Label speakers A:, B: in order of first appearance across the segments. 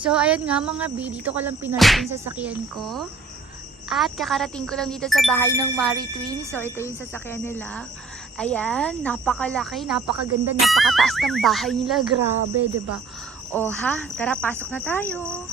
A: So, ayan nga mga B, dito ko lang pinarating sa sakyan ko. At kakarating ko lang dito sa bahay ng Mari Twin. So, ito yung sasakyan nila. Ayan, napakalaki, napakaganda, napakataas ng bahay nila. Grabe, ba? O ha, tara, pasok na tayo.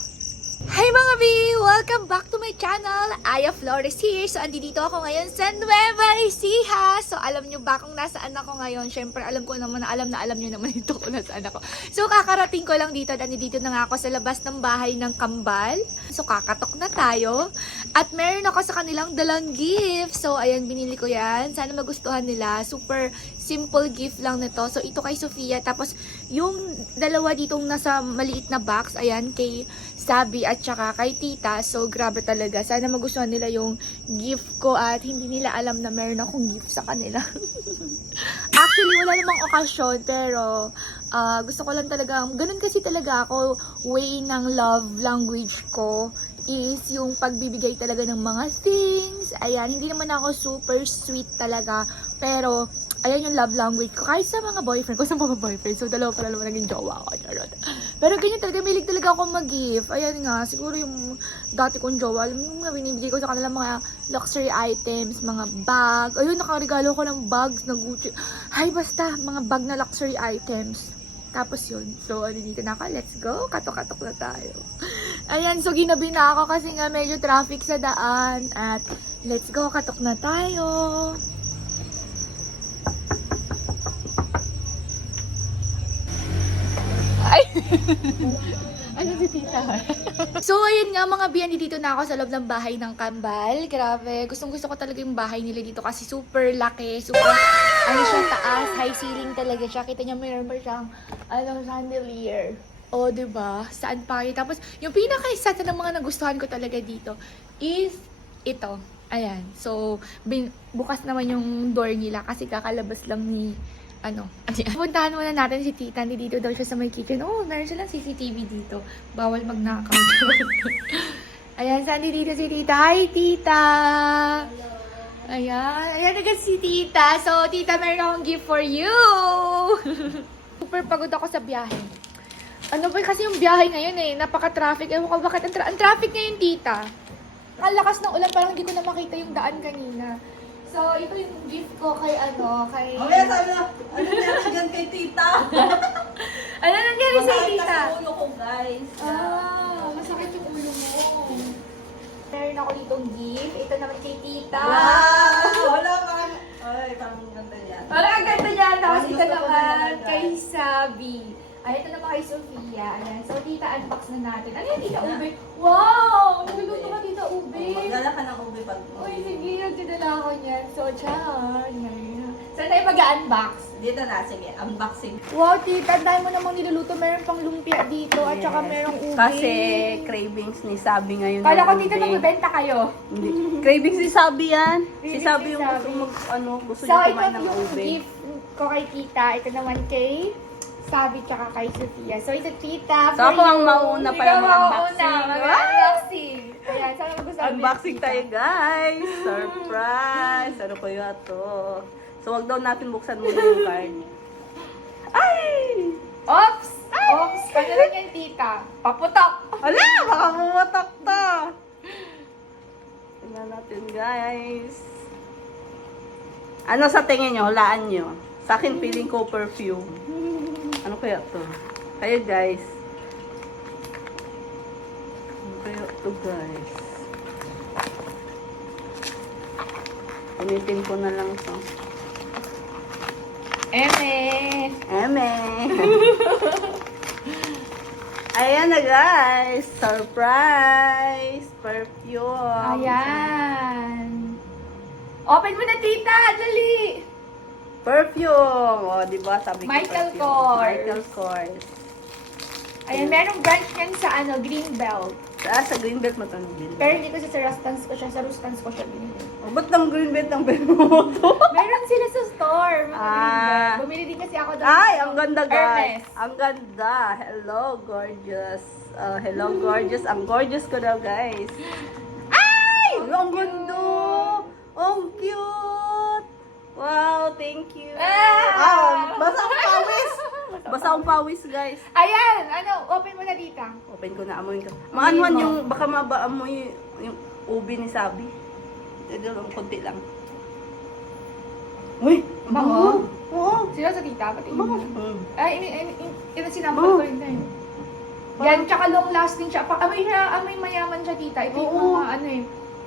A: Hi mga B! Welcome back to my channel! Aya Flores here. So, andito ako ngayon sa Nueva Ecija. So, alam nyo ba kung nasaan ako ngayon? Siyempre, alam ko naman na alam na alam nyo naman ito kung nasaan ako. So, kakarating ko lang dito at andito na nga ako sa labas ng bahay ng Kambal. So, kakatok na tayo. At meron ako sa kanilang dalang gift. So, ayan, binili ko yan. Sana magustuhan nila. Super simple gift lang nito. So, ito kay Sofia. Tapos, yung dalawa ditong nasa maliit na box, ayan, kay Sabi at saka kay Tita. So, grabe talaga. Sana magustuhan nila yung gift ko at hindi nila alam na meron akong gift sa kanila. Actually, wala namang okasyon, pero ah, gusto ko lang talaga, ganun kasi talaga ako, way ng love language ko is yung pagbibigay talaga ng mga things. Ayan, hindi naman ako super sweet talaga, pero ayan yung love language ko. Kahit sa mga boyfriend ko, sa mga boyfriend. So, dalawa pa naman naging jowa ko. Charot. Pero ganyan talaga, milig talaga ako mag-give. Ayan nga, siguro yung dati kong jowa, alam mo binibigay ko sa kanila mga luxury items, mga bag. Ayun, nakaregalo ko ng bags na Gucci. Ay, basta, mga bag na luxury items. Tapos yun. So, ano dito na ako. Let's go. Katok-katok na tayo. Ayan, so ginabi na ako kasi nga medyo traffic sa daan. At let's go. Katok na tayo. ano si tita? so, ayun nga mga biyan, dito na ako sa loob ng bahay ng Kambal. Grabe, gustong gusto ko talaga yung bahay nila dito kasi super laki, super, ano siya, taas, high ceiling talaga siya. Kita niyo, mayroon pa siyang, ano, chandelier. O, oh, ba diba? Saan pa kayo? Tapos, yung pinaka-isa sa mga nagustuhan ko talaga dito is ito. Ayan. So, bin, bukas naman yung door nila kasi kakalabas lang ni ano, puntahan muna natin si tita. Hindi dito daw siya sa may kitchen. Oh, meron silang CCTV dito. Bawal magnakaw. Ayan, saan di dito si tita? Hi, tita! Ayan, ayan agad si tita. So, tita, meron akong gift for you! Super pagod ako sa biyahe. Ano ba kasi yung biyahe ngayon eh, napaka-traffic. Ewan ko bakit ang, tra- ang traffic ngayon, tita. Ang lakas ng ulan, parang hindi ko na makita yung daan kanina. So, ito yung gift ko kay ano, kay...
B: Mamaya sabi na, ano meron dyan kay tita?
A: Ano nangyari sa
B: Masakit
A: tita?
B: kasi ulo ko, guys.
A: Ah, masakit yung ulo mo. Meron ako ditong gift. Ito naman kay tita.
B: Wow! Wala ka. Ay, parang ganda yan.
A: Parang ang ganda niya. Tapos ito
B: ko
A: naman
B: talaga.
A: kay Sabi. Ay, ito naman kay Sofia. Ayan. So, tita, unbox na natin. Ano yan, tita? Ube? Wow! Nagluluto ka, tita, ube.
B: Magdala ka ng ube pag
A: Uy, sige, nagdadala ako niyan. So, tiyan. Saan tayo mag-unbox?
B: Dito na, sige, unboxing.
A: Wow, tita, dami mo namang niluluto. Meron pang lumpia dito at saka
B: Yes.
A: merong ube.
B: Kasi cravings ni Sabi ngayon.
A: Kala ko tita
B: ube.
A: nagbebenta kayo.
B: Hindi. Cravings ni Sabi yan. Si
A: Cravings
B: Sabi
A: ni
B: yung gusto
A: Sabi.
B: mag, ano, gusto
A: So,
B: niya
A: ito
B: kumain ng
A: yung
B: ube.
A: gift ko kay tita. Ito naman kay Sabi tsaka kay Sofia. So, ito tita.
B: So, ako ang mauna para
A: Ikaw
B: mag-unboxing.
A: mauna, Mag-unboxing. Ayan, sana magustuhan mo
B: Unboxing
A: tita.
B: tayo, guys! Surprise! Ano kaya to? So, wag daw natin buksan muna yung card. Ay!
A: Oops! Oops! Ano lang yan, tita? Paputok!
B: Ala! Baka pumatok to! Tingnan natin, guys. Ano sa tingin nyo? Hulaan nyo. Sa akin, feeling ko perfume. Ano kaya to? Kayo, guys. Ano kaya to, guys? Punitin ko na lang to.
A: Eme!
B: Eme! Ayan na guys! Surprise! Perfume!
A: Ayan! Open mo na, tita! Dali!
B: Perfume! O, di ba? Sabi ko
A: Michael
B: perfume.
A: Kors.
B: Michael Kors.
A: Ayan, merong branch yan sa ano, Greenbelt.
B: Ah, sa Greenbelt ito Greenbelt.
A: Pero hindi ko siya sa Rustans ko siya, sa Rustans ko siya binili.
B: O, ba't ng Greenbelt ang bento mo to?
A: Meron sila sa store, mga
B: Ah.
A: Greenbelt. Bumili din kasi ako doon.
B: Ay, ang ganda guys.
A: Hermes.
B: Ang ganda. Hello, gorgeous. Uh, hello, gorgeous. Ang gorgeous ko daw, guys. Ay! Ang ganda. Ang cute. Wow, thank you.
A: Ah!
B: Ah, basta ang pawis. Basa akong pawis, guys.
A: Ayan! Ano? Open mo na dito.
B: Open ko na, amoy ko. Maanuhan
A: mo.
B: yung, baka mabaamoy yung ubi ni Sabi. Ito lang, konti lang. Uy, ang
A: Bango?
B: Oo.
A: Sino sa tita? Pati
B: Bango. Mm.
A: Ay, ini, ini, ini,
B: Oh.
A: ko rin tayo. Yan, tsaka long lasting siya. Pa, amoy siya, amoy mayaman siya, tita. Ito yung
B: Oo.
A: mga, ano eh,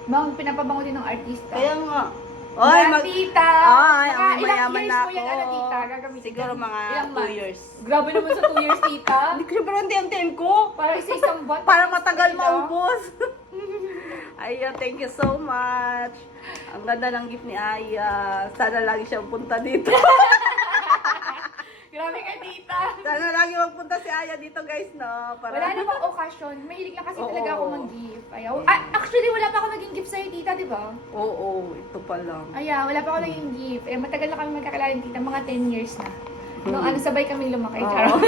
A: mga pinapabango din ng artista.
B: Kaya nga. Oy, mag...
A: tita!
B: Ay, ang
A: ilang
B: mayaman
A: years
B: na
A: mo yan, ano, tita? Gagamitin
B: Siguro
A: ka?
B: mga
A: Ilang
B: 2
A: months?
B: years.
A: Grabe naman sa 2 years, tita.
B: Hindi ko siguro unti-untiin ko.
A: Para sa isang buwan.
B: Para matagal
A: Tita.
B: maubos. Aya, thank you so much. Ang ganda ng gift ni Aya. Sana lagi siyang punta dito.
A: Grabe ka, tita.
B: Sana lagi magpunta si Aya dito, guys, no? Para...
A: Wala namang okasyon. Mahilig lang kasi
B: Oo.
A: talaga ako mag-gift. Ayaw. Ah, actually, wala pa ako naging gift sa'yo, tita, di ba?
B: Oo, ito pa lang.
A: Aya, wala pa ako naging gift. Eh, matagal na kami magkakilala ni tita, mga 10 years na. Nung ano, sabay kami lumaki.
B: Oo.
A: Charot.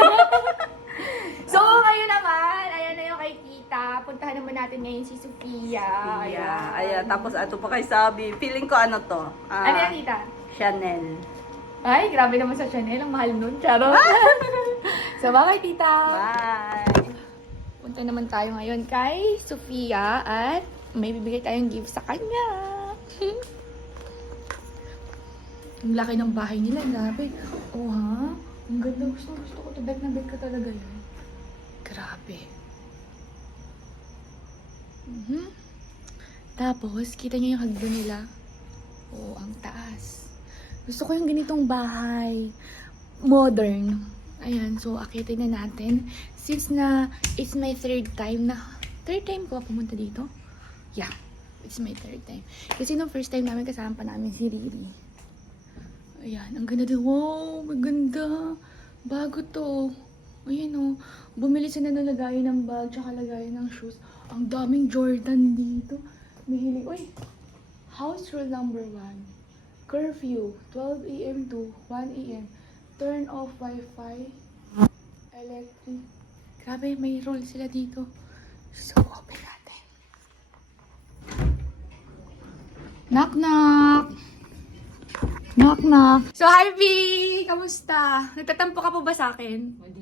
A: so, ngayon naman, ayan na yung kay tita. Puntahan naman natin ngayon si Sofia.
B: Ayan. Ayan. Tapos ito pa kay Sabi. Feeling ko ano to? Ah,
A: Ano yan, tita?
B: Chanel.
A: Ay, grabe naman sa Chanel. Ang mahal nun. Charot. so, bye tita.
B: Bye!
A: Punta naman tayo ngayon kay Sofia at may bibigay tayong gift sa kanya. Ang laki ng bahay nila, grabe. Oh ha? Ang ganda. Gusto, gusto ko to. Bet na bet ko talaga yun. Grabe. Mhm. Tapos, kita niyo yung hagdo nila. Oo, ang taas. Gusto ko yung ganitong bahay. Modern. Ayan, so akitin na natin. Since na it's my third time na, third time ko pumunta dito? Yeah, it's my third time. Kasi nung first time namin kasama pa namin si Riri. Ayan, ang ganda din. Wow, maganda. Bago to. Ayan o. Bumili sila ng lagayan ng bag, tsaka lagayan ng shoes. Ang daming Jordan dito. May hiling. Uy! House rule number one. Curfew, 12 a.m. to 1 a.m. Turn off Wi-Fi, electric. Grabe, may rule sila dito. So, open natin. Knock, knock. Knock, knock. So, Harvey! Kamusta? Nagtatampo ka po ba sa akin?
C: Hindi.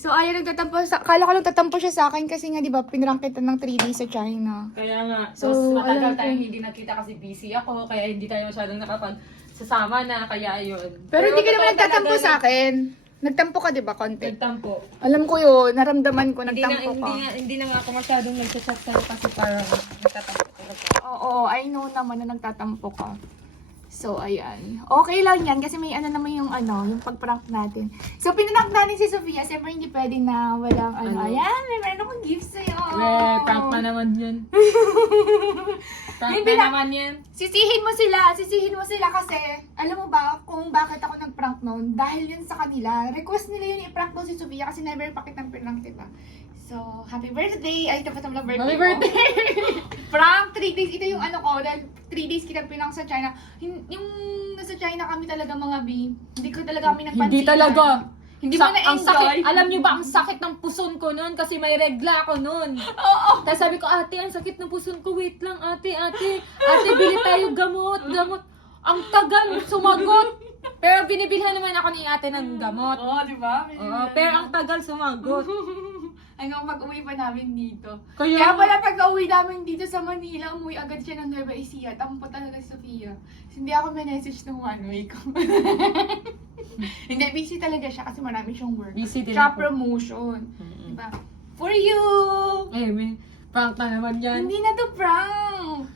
A: So, ayaw nagtatampo sa... Kala ko nagtatampo siya sa akin kasi nga, di ba, pinrang kita ng 3 days sa China.
C: Kaya nga,
A: So,
C: so,
A: alam
C: matagal
A: ko-
C: tayong hindi nakita kasi busy ako, kaya hindi tayo masyadong nakapagsasama na, kaya yun.
A: Pero, hindi ka
C: totoo
A: naman nagtatampo
C: talaga
A: sa
C: na-
A: akin. Nagtampo ka, di ba, konti?
C: Nagtampo.
A: Alam ko yun, naramdaman ko,
C: Hindi na,
A: nagtampo ka.
C: hindi, na, hindi na nga ako masyadong sa'yo kasi parang nagtatampo talaga.
A: Oo, I know naman na nagtatampo ka. So, ayan. Okay lang yan kasi may ano naman yung ano, yung pag-prank natin. So, pinanak natin si Sofia. Siyempre, hindi pwede na walang ano.
C: Ano?
A: Ayan, may meron akong gift sa'yo.
C: Eh, prank pa naman yan. prank pa
A: na-
C: naman yan.
A: Sisihin mo sila, sisihin mo sila kasi, alam mo ba kung bakit ako nag-prank noon? Dahil yun sa kanila. Request nila yun i-prank daw si Sofia kasi never pa kitang prank, diba? So, happy birthday! Ay, tapos naman birthday
C: Happy birthday!
A: prank! 3 days. Ito yung ano ko, dahil 3 days kitang pinang sa China. Hin- Yung nasa China kami talaga mga B, hindi ko talaga kami nagpansin.
C: Hindi talaga.
A: Hindi mo
C: Sa- ang sakit,
A: na-enjoy?
C: alam niyo ba, ang sakit ng puson ko noon kasi may regla ako noon.
A: Oo!
C: Tapos sabi ko, ate, ang sakit ng puson ko. Wait lang, ate, ate. Ate, bili tayo gamot, gamot. Ang tagal, sumagot. Pero binibilhan naman ako ni ate ng gamot.
A: Oo, di ba?
C: Oo, pero ang tagal sumagot.
A: Hanggang pag-uwi pa namin dito.
C: Kaya,
A: Kaya pala pag-uwi namin dito sa Manila, umuwi agad siya ng Nueva Ecija. Tampo talaga si Sofia. Hindi ako may-message ng one week. Hindi, busy talaga siya kasi marami siyang work.
C: busy din
A: Tsaka
C: ako.
A: promotion.
C: Mm-mm.
A: Diba? For you!
C: Eh, may prank na naman yan.
A: Hindi na to prank!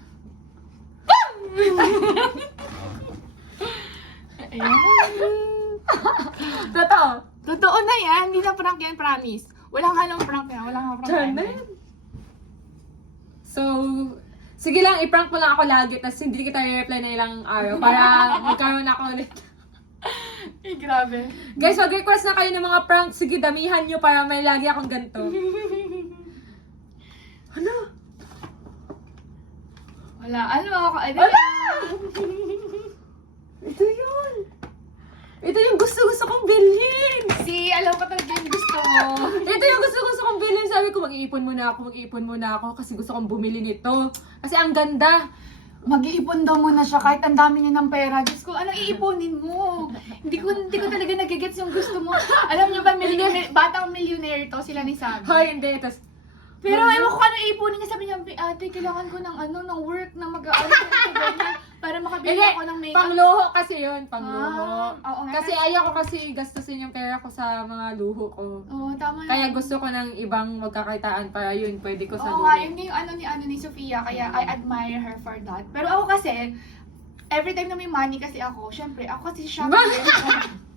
A: Ayan.
C: Totoo.
A: Totoo na yan. Hindi na prank yan, promise. Walang halong prank yan. Walang halong prank yan.
C: So, sige lang, i-prank mo lang ako lagi, tapos hindi kita i-reply na ilang araw para magkaroon ako ulit.
A: Eh, grabe.
C: Guys, mag-request na kayo ng mga prank. Sige, damihan nyo para may lagi akong ganito. Ano?
A: Wala. Ano ako? Ano?
C: Wala! Ito yun! Ito yung gusto-gusto kong bilhin!
A: Si, alam ko talaga yung gusto mo.
C: Ito yung gusto-gusto kong bilhin. Sabi ko, mag-iipon muna ako, mag-iipon muna ako kasi gusto kong bumili nito. Kasi ang ganda.
A: Mag-iipon daw muna siya kahit ang dami niya ng pera. Diyos ko, anong iipunin mo? hindi ko hindi ko talaga nagigets yung gusto mo. Alam niyo ba, millionaire, batang millionaire to, sila ni Sabi.
C: Hoy, hindi. Tapos,
A: Pero ewan ko ano iipunin niya. Sabi niya, ate, kailangan ko ng ano, ng work na mag-ano
C: Hindi,
A: ako ng makeup.
C: pangluho kasi yun. Pangluho.
A: Ah, oo nga.
C: kasi ayaw ko kasi gastusin yung pera ko sa mga luho ko.
A: Oo, tama
C: Kaya
A: yun.
C: gusto ko ng ibang magkakaitaan para yun, pwede ko sa
A: Oo
C: luho.
A: nga, yun yung ano ni, ano ni Sofia, kaya I admire her for that. Pero ako kasi, every time na may money kasi ako, syempre, ako kasi shopping.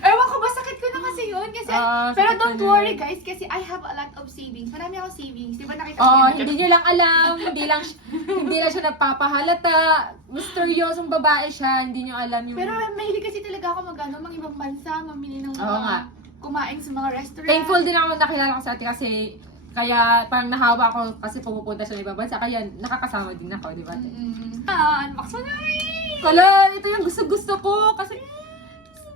A: Ewan ko ba, sakit ko na kasi yun. Kasi,
C: Ah,
A: pero
C: sakit
A: don't
C: ko na
A: worry
C: yun.
A: guys, kasi I have a lot of savings. Marami ako savings. Di ba nakita
C: Oo,
A: niyo?
C: hindi niyo lang alam, hindi lang hindi lang siya nagpapahalata. Misteryosong babae siya, hindi niyo alam yung
A: Pero mahilig kasi talaga ako mag, ano, mga ibang bansa, mamili ng mga,
C: Oo nga.
A: kumain sa mga restaurant.
C: Thankful din ako nakilala ko sa ate kasi kaya parang nahawa ako kasi pumupunta siya ng ibang bansa kaya nakakasama din ako, di ba?
A: Mm-mm. Ah, unbox mo na eh.
C: Kala, ito yung gusto-gusto ko kasi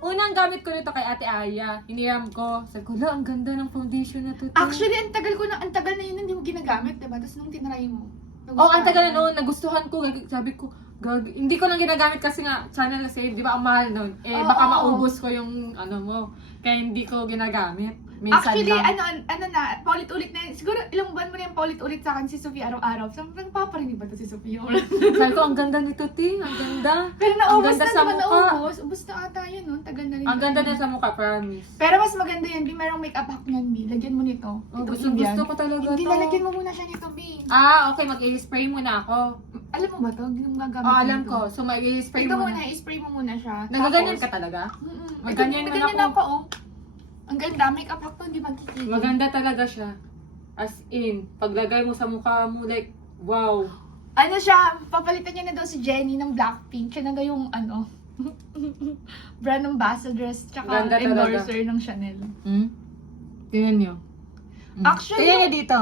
C: unang gamit ko nito kay Ate Aya. Hiniram ko. Sabi ko, la, ang ganda ng foundation na to. te."
A: Actually, ang tagal ko na, ang tagal na yun, hindi mo ginagamit, diba? Tapos nung tinry mo.
C: Oo, oh, ang tagal na
A: nagustuhan mo.
C: noon. Nagustuhan ko. Gag- Sabi ko, gag hindi ko lang ginagamit kasi nga channel sale, di ba ang mahal noon. Eh,
A: Oo,
C: baka
A: oo.
C: maubos ko yung ano mo. Kaya hindi ko ginagamit. Minsan
A: Actually,
C: lang.
A: ano, ano na, paulit-ulit na, siguro ilang buwan mo na yung paulit-ulit sa akin si Sofia araw-araw. Sabi ko, paparinig ba to si Sofia?
C: Sabi ko, ang ganda nito, Ti. Ang ganda.
A: Pero naubos
C: ganda
A: na,
C: sa
A: di ba
C: mukha.
A: naubos? Ubus na ata yun, no? Tagal na rin.
C: Ang
A: yun.
C: ganda na sa mukha, promise.
A: Pero mas maganda yan, B. Merong makeup hack niyan, B. Lagyan mo nito.
C: Oh, gusto,
A: Indian.
C: gusto ko talaga
A: Hindi,
C: to.
A: lalagyan mo muna siya nito, B.
C: Ah, okay. Mag-i-spray muna ako.
A: Alam mo ba to? Ginong gagamit
C: Oh, alam ko. So, mag-i-spray
A: Ito
C: muna.
A: muna, i-spray mo muna siya.
C: Nagaganyan
A: Tapos-
C: ka talaga?
A: Mm-mm. Ito,
C: man
A: maganyan
C: ako.
A: ako, oh. Ang ganda, makeup hack to, hindi magkikita.
C: Maganda talaga siya. As in, paglagay mo sa mukha mo, like, wow.
A: Ano siya, papalitan niya na daw si Jenny ng Blackpink. Siya na daw yung ano, brand ambassadress tsaka
C: Ganda talaga.
A: endorser ng Chanel.
C: Hmm? Tingnan nyo. Hmm.
A: Actually,
C: Tingnan dito.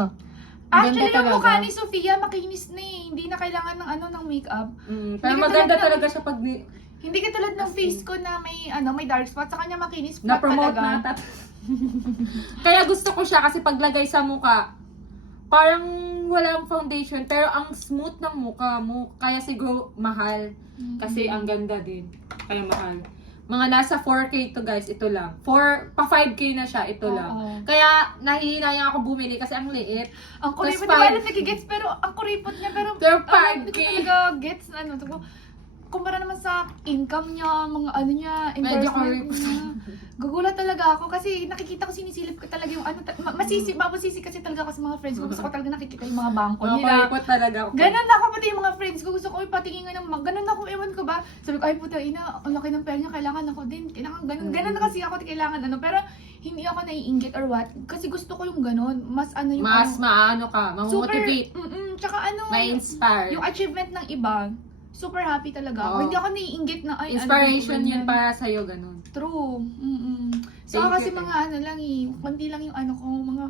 C: Ang
A: Actually,
C: ganda
A: yung mukha ni Sofia, makinis na eh. Hindi na kailangan ng ano ng makeup.
C: Mm, pero
A: Hindi ka
C: maganda
A: talaga-
C: talaga siya pag ni-
A: Hindi ka tulad ng
C: As in.
A: face ko na may ano may dark spot. Sa kanya makinis flat
C: na-promote
A: talaga.
C: na. tat- Kaya gusto ko siya kasi paglagay sa mukha, parang walang foundation, pero ang smooth ng mukha mo. Kaya siguro mahal. Kasi ang ganda din. Kaya mahal. Mga nasa 4K to guys, ito lang. 4, pa 5K na siya, ito
A: Oo.
C: lang. Kaya nahihinayang ako bumili kasi ang liit.
A: Ang kuripot,
C: Tapos
A: di ba
C: five-
A: alam nagigets, pero ang kuripot niya, pero,
C: Pero
A: ano, hindi
C: 5K.
A: ko talaga gets, ano, to, kumpara naman sa income niya, mga ano niya, endorsement niya. Gugulat talaga ako kasi nakikita ko sinisilip ko talaga yung ano, ta- ma- masisi, mabusisi kasi talaga ako sa mga friends ko. Gusto ko talaga nakikita yung mga bangko nila.
C: kuripot talaga ako.
A: Ganon ako pati yung mga friends ko. Gusto ko ipatingin nga ng mga, ganon ako, ewan ko ba. Sabi ko, ay puta ina, ang laki ng pera niya, kailangan ako din. Kailangan ganon. Ganon na kasi ako, kailangan ano. Pero hindi ako naiinggit or what. Kasi gusto ko yung ganon. Mas ano yung
C: Mas
A: ano,
C: maano ka, mamotivate,
A: mm tsaka ano,
C: ma-inspire.
A: yung achievement ng iba, super happy talaga ako.
C: Oo.
A: Hindi ako naiinggit na, ay,
C: Inspiration
A: ano,
C: yun
A: ganyan.
C: para sa'yo, ganun.
A: True. Mm-mm. So
C: Thank
A: kasi mga ano lang eh, konti lang yung ano ko, mga,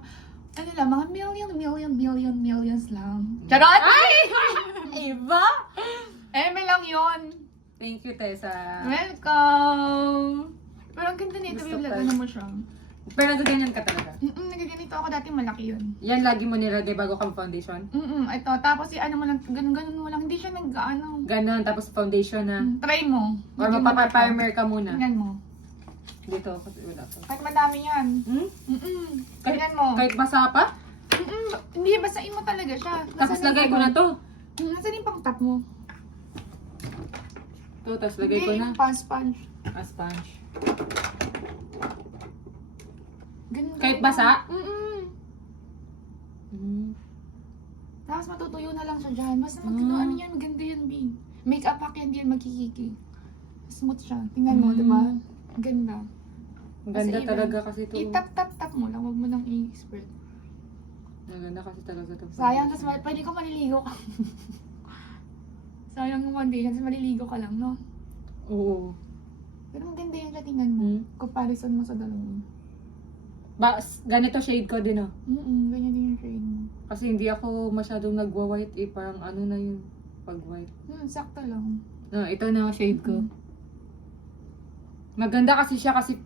A: ano lang, mga million, million, million, millions lang. Charot!
C: Ay! Iba?
A: Eme lang yon.
C: Thank you, Tessa.
A: Welcome! Pero ang ganda nito,
C: Gusto
A: yung lagyan mo siya.
C: Pero nagaganyan ka talaga.
A: Mm-mm, nagaganito ako dati, malaki yun.
C: Yan lagi mo nilagay bago kang foundation.
A: Mm-mm, ito. Tapos si ano mo lang, ganun-ganun mo lang. Hindi siya nag, ano.
C: Ganon, tapos foundation na.
A: Mm, Try mo.
C: Or
A: Lagyan mo
C: mapapa-primer ka muna.
A: Tingnan mo.
C: Dito, kasi wala pa.
A: Kahit madami yan.
C: Hmm?
A: Mm-mm.
C: Kahit,
A: Tingnan mo.
C: kahit basa pa?
A: Mm-mm. Hindi, basain mo talaga siya.
C: Tapos
A: Nasaan
C: lagay ko na to.
A: Mm, Nasaan yung pang top mo?
C: To, tapos lagay ko
A: Hindi,
C: na.
A: yung pang sponge.
C: A sponge.
A: Ganun,
C: Kahit
A: ganun.
C: basa?
A: Mm-mm.
C: Hmm.
A: Tapos matutuyo na lang siya dyan. Mas mag,
C: Mm.
A: ano yan, maganda yan, B. Make-up pack yan, di yan magkikiki. Smooth siya. Tingnan mo,
C: Mm.
A: di ba? Ganda.
C: Ang ganda
A: Kasi
C: talaga
A: even-
C: kasi to.
A: I-tap-tap-tap mo lang, huwag mo nang i-spread.
C: Ang ganda kasi talaga to.
A: Sayang, tapos ma- pwede ko maliligo ka. Sayang yung foundation, tapos maliligo ka lang, no?
C: Oo.
A: Pero maganda siya, tingnan mo.
C: Hmm.
A: Comparison mo sa dalawa.
C: Ba, s- ganito shade ko din oh.
A: Mm ganyan din yung shade mo.
C: Kasi hindi ako masyadong nagwa-white eh. Parang ano na yun. Pag white.
A: Hmm, sakto lang.
C: No, ito na ang shade ko. Maganda kasi siya kasi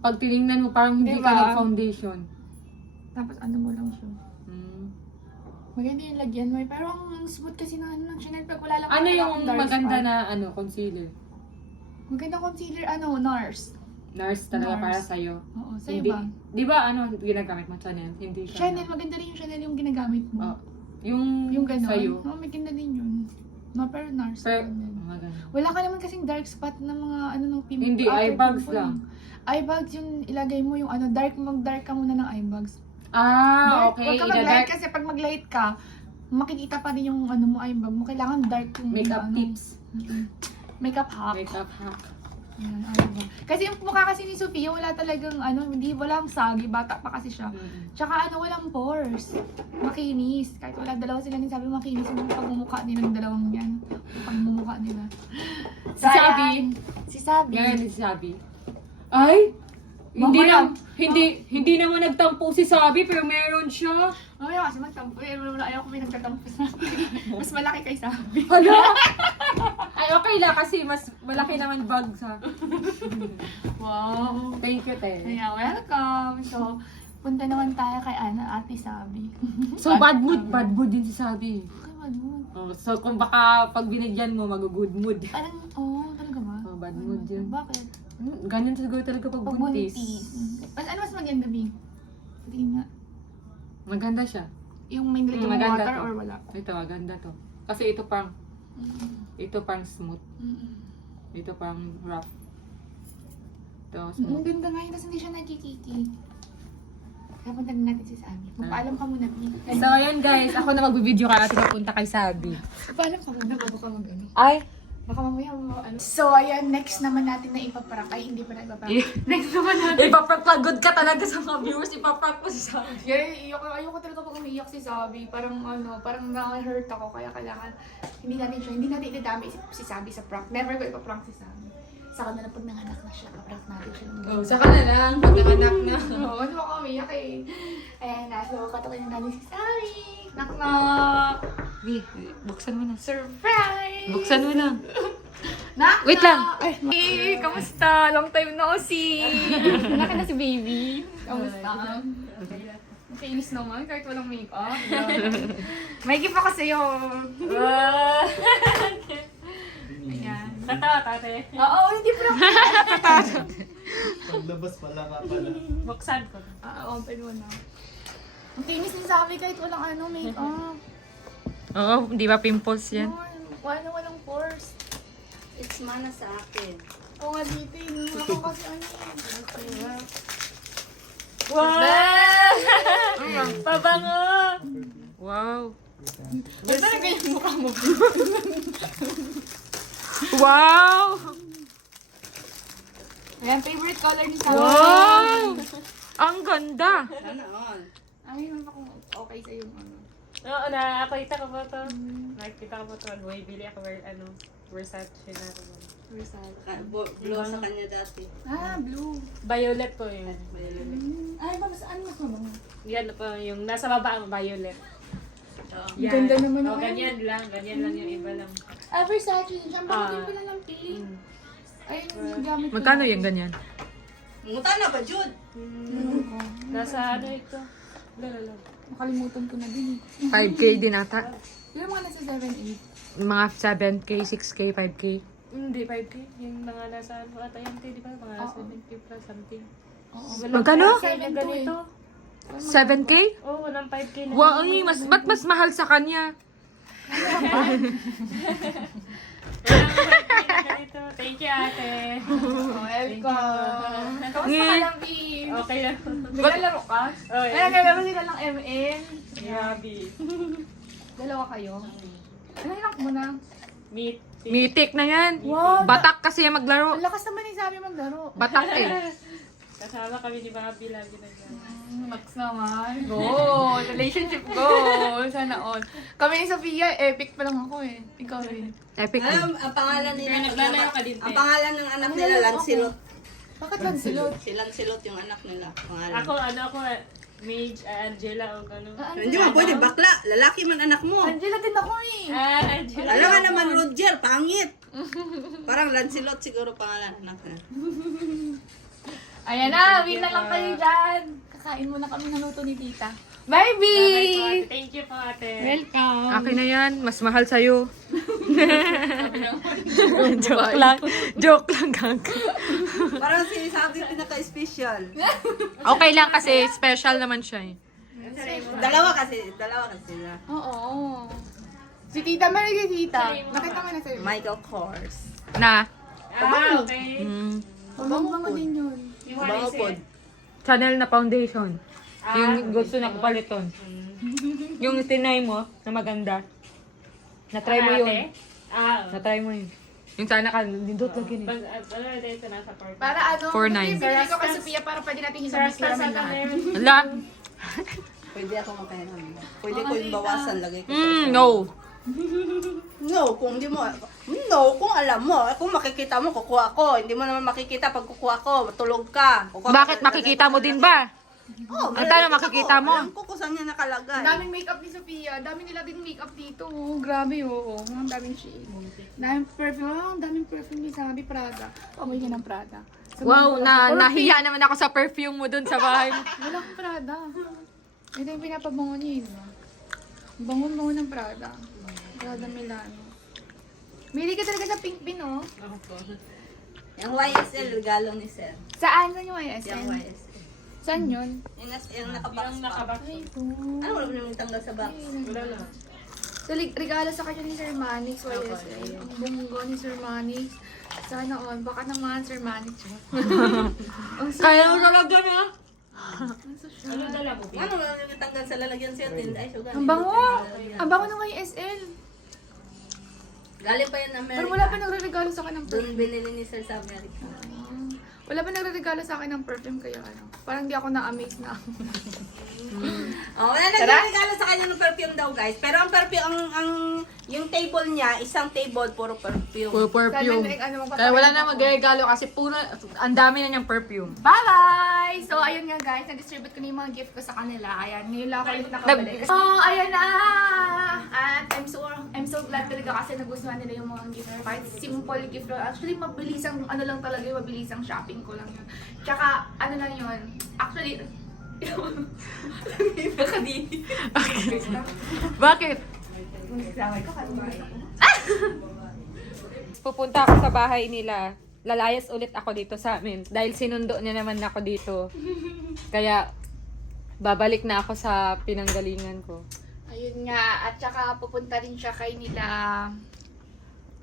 C: pag tinignan mo parang hindi
A: Diba?
C: ka nag-foundation.
A: Tapos ano mo lang siya.
C: Mm.
A: Maganda yung lagyan mo. eh. Pero ang smooth kasi ng ano ng Chanel pag wala lang
C: Ano yung
A: akong dark
C: maganda
A: spot.
C: na ano concealer?
A: Maganda concealer, ano, NARS.
C: Nars talaga
A: Nars.
C: para sa'yo.
A: Oo, sa'yo
C: Hindi,
A: ba?
C: di ba ano ginagamit mo Chanel? Hindi siya.
A: Chanel, maganda rin yung Chanel yung ginagamit mo.
C: Oh, yung,
A: Yung gano'n.
C: sa'yo.
A: Oo, may ganda din yun. No, pero NARS.
C: Per,
A: ganun.
C: oh, maganda.
A: Wala ka naman kasing dark spot ng mga ano ng pimple.
C: Hindi,
A: after
C: eye bags
A: pimple.
C: lang.
A: Eye bags yung ilagay mo yung ano, dark, mag-dark ka muna ng eye bags.
C: Ah,
A: Dark,
C: okay.
A: Huwag ka mag-light kasi pag mag-light ka, makikita pa rin yung ano mo eye bag mo. Kailangan dark yung
C: makeup
A: ano.
C: tips.
A: Makeup hack.
C: Makeup hack.
A: Bag. Kasi yung mukha kasi ni Sophia, wala talagang ano, hindi, walang sagi, bata pa kasi siya. Tsaka ano, walang pores. Makinis. Kahit wala dalawa sila ni sabi makinis yung pagmumukha nila ng dalawang yan. Yung pagmumukha nila.
C: Si Sabi.
A: ayan, Si Sabi.
C: Ngayon si Sabi. Ay! Hindi
A: Mamaya.
C: na, hindi, hindi naman nagtampo si Sabi, pero meron siya.
A: Ayaw kasi magtampo. Eh, wala ayaw ko may nagtatampo sa Mas malaki kay Sabi.
C: Hala! Ay, mas malaki naman bag sa.
A: Wow.
C: Thank you, Te.
A: Kaya, welcome. So, punta naman tayo kay Ana, Ate Sabi.
C: So, bad mood, bad mood din si Sabi.
A: Okay, bad mood.
C: Oh, so, kung baka pag binigyan mo, mag-good mood.
A: Parang, oo, oh, talaga ba?
C: Oh, bad mood yun.
A: Bakit?
C: Hmm, Ganyan siguro talaga pag
A: Pag
C: buntis.
A: buntis. Mas, ano mas maganda, Bi? Hindi nga.
C: Maganda siya.
A: Yung may nilagyan
C: Mm,
A: mo
C: maganda
A: water
C: to.
A: or wala?
C: Ito, maganda to. Kasi ito pang, ito pang smooth.
A: Mm-mm.
C: Ito pang rough. Ito,
A: Ang
C: smooth.
A: ganda nga yun, tapos hindi siya nagkikiki. Kaya punta na natin si Sabi. Magpaalam ka muna, Bi.
C: So, ayan guys. Ako na magbibideo ka natin papunta kay Sabi.
A: Magpaalam ka muna bago ka mag ano.
C: Ay!
A: Baka mamaya mo ano. So, ayan, next naman natin na ipaprank. Ay, hindi pa na ipaprank. Next naman natin.
C: Ipaprank pagod ka talaga sa mga viewers. Ipaprank mo si Sabi.
A: Yeah, iyak, ayoko talaga pag umiiyak si Sabi. Parang ano, parang na-hurt ako. Kaya kailangan, hindi natin siya, hindi natin idadami si, si Sabi sa prank. Never ko ipaprank si Sabi. Saka na lang pag nanganak na siya, paprank natin siya.
C: Oh, saka na lang. Pag nanganak na.
A: Oo, ano ako umiiyak eh. Ayan na, so katakin na natin si Sabi. Knock knock!
C: Di, buksan mo na.
A: Surprise!
C: Buksan mo na.
A: Knock,
C: Wait lang.
A: Ay, hey, kamusta? Long time no see. Naka na si baby. Kamusta? Makinis naman kahit walang makeup. May gift ako sa'yo.
C: Tatawa, tate.
A: Oo, hindi pa lang.
D: Paglabas pala ka pala.
C: Buksan ko.
A: Ah, open mo na. Ang kinis ni Sabi kahit walang ano, makeup.
C: Oo, di ba pimples yan?
A: Wala walang pores.
B: It's mana sa akin.
A: Oo nga dito, eh. Ako kasi ano eh.
C: Wow! Pabango! Wow!
A: Ba't talaga yung mukha mo?
C: Wow!
A: Ayan, favorite color ni Sabi.
C: Wow! Ang ganda!
B: Sana all.
A: Ay, naman ako okay sa yung ano.
E: Oo, nakakita ko po to. Nakikita ko po to. May bili ako where, ano, Versace na ito.
A: Versace.
B: Ka- bo- Blue sa kanya dati.
A: Ah, blue.
E: Violet po yun.
B: Violet.
A: Ay, ba, mas ano mas mabango?
E: Yan po yung nasa baba ang violet.
B: Oo.
A: Ang ganda naman
E: Oh,
A: ako.
E: ganyan lang. Ganyan lang yung iba lang.
A: Ah, Versace din siya. Bakit
E: Ah.
A: din pala ng pink?
E: Mm.
A: Ayun yung gamit ko.
C: Magkano yung ganyan?
B: Munguta na ba, Jude?
E: Nasa ano ito? Lalo.
A: Nakalimutan ko na din eh.
C: 5K din ata.
A: Yung mga nasa 7-8.
C: Mga 7K, 6K, 5K.
E: Hindi, 5K. Yung mga nasa ano ata yan, di ba? Mga
A: Oo.
E: 70 plus something.
A: Oo.
C: Magkano?
E: 5K na ganito.
C: 7K?
E: Oo, oh, walang 5K na.
C: Wow, ay, mas, ba't mas mahal sa kanya?
E: Walang 5K na ganito. Thank you, ate.
A: Welcome. Kamusta ka lang, B?
E: Okay lang.
A: Naglalaro ka?
E: Oh,
A: Ay, naglalaro sila ng MN.
E: Grabe.
A: Dalawa kayo. Ano lang mo na?
E: Meet.
C: Mitik na yan.
A: Wow.
C: Batak kasi yung maglaro.
A: Ang lakas naman yung sabi maglaro.
C: Batak eh.
E: Kasama kami ni Bobby lagi na dyan.
A: Max naman. Go! Relationship go! Sana all. Kami ni Sofia, epic pa lang ako eh. Ikaw rin.
C: Epic.
B: Alam, ang pangalan nila.
E: Pero naglalayo ka din,
B: Ang
E: te.
B: pangalan ng anak nila, Lancelot.
A: Bakit lang silot?
B: Si Lancelot yung anak nila. Pangalan.
E: Ako, ano ako, Mage, ah, Angela, o gano'n.
A: Ah,
B: Hindi mo pwede, bakla. Lalaki man anak mo.
A: Angela din ako eh.
E: Ah, Angela.
B: Alam nga naman, Roger, pangit. Parang Lancelot siguro pangalan anak niya.
A: Ayan na, win na lang kayo dyan. Kakain muna kami ng luto ni tita. Bye, B!
E: Bye po, ate. Thank you po, ate.
A: Welcome!
C: Akin na yan, mas mahal sa'yo. Joke lang. Joke lang, gag.
B: Parang sinasabi pinaka-special.
C: Okay lang kasi special naman siya eh.
B: Dalawa kasi, dalawa kasi na.
A: Oo. Si Tita, meron kay Tita. Nakita ko na sa'yo.
B: Michael Kors.
C: Na.
E: Ah, okay.
C: Mm,
A: Bango-bango din yun.
E: Yung
B: Bango
E: one
B: po.
E: is it?
C: Chanel na foundation.
E: Ah,
C: yung gusto na kapaliton. yung tinay mo na maganda. Na-try mo
E: Ate?
C: yun.
E: Ah,
C: Na-try mo yun. Yung sana ka, nindot lagi ni.
E: Pag, ano na dito nasa park.
A: Para ano,
C: Four nine.
A: yung binili ko kay Sophia para pwede natin
E: Sa
A: hinabis namin
E: at
A: lahat.
C: Ala.
B: Pwede ako makainam. Pwede ko yung bawasan, lagay ko sa
C: Mm, no.
B: No, kung hindi mo, no, kung alam mo, eh, kung makikita mo, kukuha ko. Hindi mo naman makikita pag kukuha ko, matulog ka. Kukuha
C: Bakit
B: ko,
C: makikita mo din ba?
B: Oh,
C: Ang tanong, makikita mo?
B: Alam ko kung saan niya nakalagay.
A: Ang daming makeup ni Sophia. Dami nila din makeup dito. Oh, grabe, oo. Oh. Ang daming shade. Daming perfume. Oh, ang daming perfume ni Sabi Prada. Amoy niya ng Prada. So,
C: Wow, na
A: Or
C: nahiya naman ako sa perfume mo dun sa bahay.
A: Wala akong Prada. Ito yung pinapabango niya yun. Ang Bango-bango ng Prada. Prada Milano. Mili ka talaga sa pink bin, oh.
B: Yung YSL, regalo ni Sir.
A: Saan? Saan yung
B: Yung
A: YSN?
B: YSL.
A: Saan yun?
B: Yung, nas, yung nakabox
E: Yung
B: pa.
E: nakabox.
B: Ano wala mo naman tanggal sa box?
E: Wala lang.
A: So, lig- regalo sa kanya ni Sir Manix, YSL. Ang bunggo ni Sir Manix. Sana all. Baka naman, Sir Manix. Ang
C: Kaya mo talaga na.
A: Ang social.
E: Ano dala mo?
B: Ano wala naman tanggal sa lalagyan siya? Ay, so
A: Ang bango! Ang bango ng YSL.
B: Galing pa yan Amerika.
A: Pero wala pa nagre-regalo sa akin ng
B: Doon
A: perfume.
B: binili ni Sir sa Amerika.
A: Ah, Wala pa nagre-regalo sa akin ng perfume kaya ano. Parang di ako na-amaze na.
B: Oh, wala nagregalo sa kanya ng perfume daw, guys. Pero ang perfume, ang, ang yung table niya, isang table, puro perfume.
C: Puro perfume.
A: Sabi, ano,
C: Kaya wala na
A: ako.
C: magregalo kasi puro, ang dami na niyang perfume.
A: Bye-bye! So, ayun nga guys, na-distribute ko na yung mga gift ko sa kanila. Ayan, ngayon lang ako ulit nakabalik. So, ayan na! At I'm so, I'm so glad talaga kasi nagustuhan nila yung mga gift. Kahit simple gift lang. Actually, mabilisang, ano lang talaga yung mabilisang shopping ko lang yun. Tsaka, ano lang yun. Actually,
C: Bakit?
A: Nagsamay ko, kalumay ako.
C: Pupunta ako sa bahay nila. Lalayas ulit ako dito sa amin. Dahil sinundo niya naman ako dito. Kaya, babalik na ako sa pinanggalingan ko.
A: Ayun nga, at saka pupunta rin siya kay nila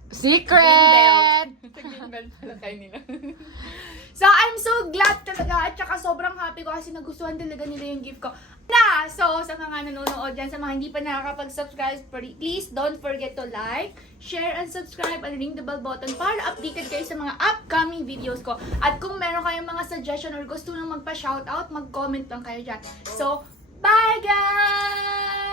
C: Secret!
A: Greenbelt pala kayo nila. so, I'm so glad talaga at saka sobrang happy ko kasi nagustuhan talaga nila yung gift ko. Na! So, sa mga nanonood dyan, sa mga hindi pa nakakapag-subscribe, please don't forget to like, share, and subscribe and ring the bell button para updated kayo sa mga upcoming videos ko. At kung meron kayong mga suggestion or gusto nang magpa-shoutout, mag-comment lang kayo dyan. So, bye guys!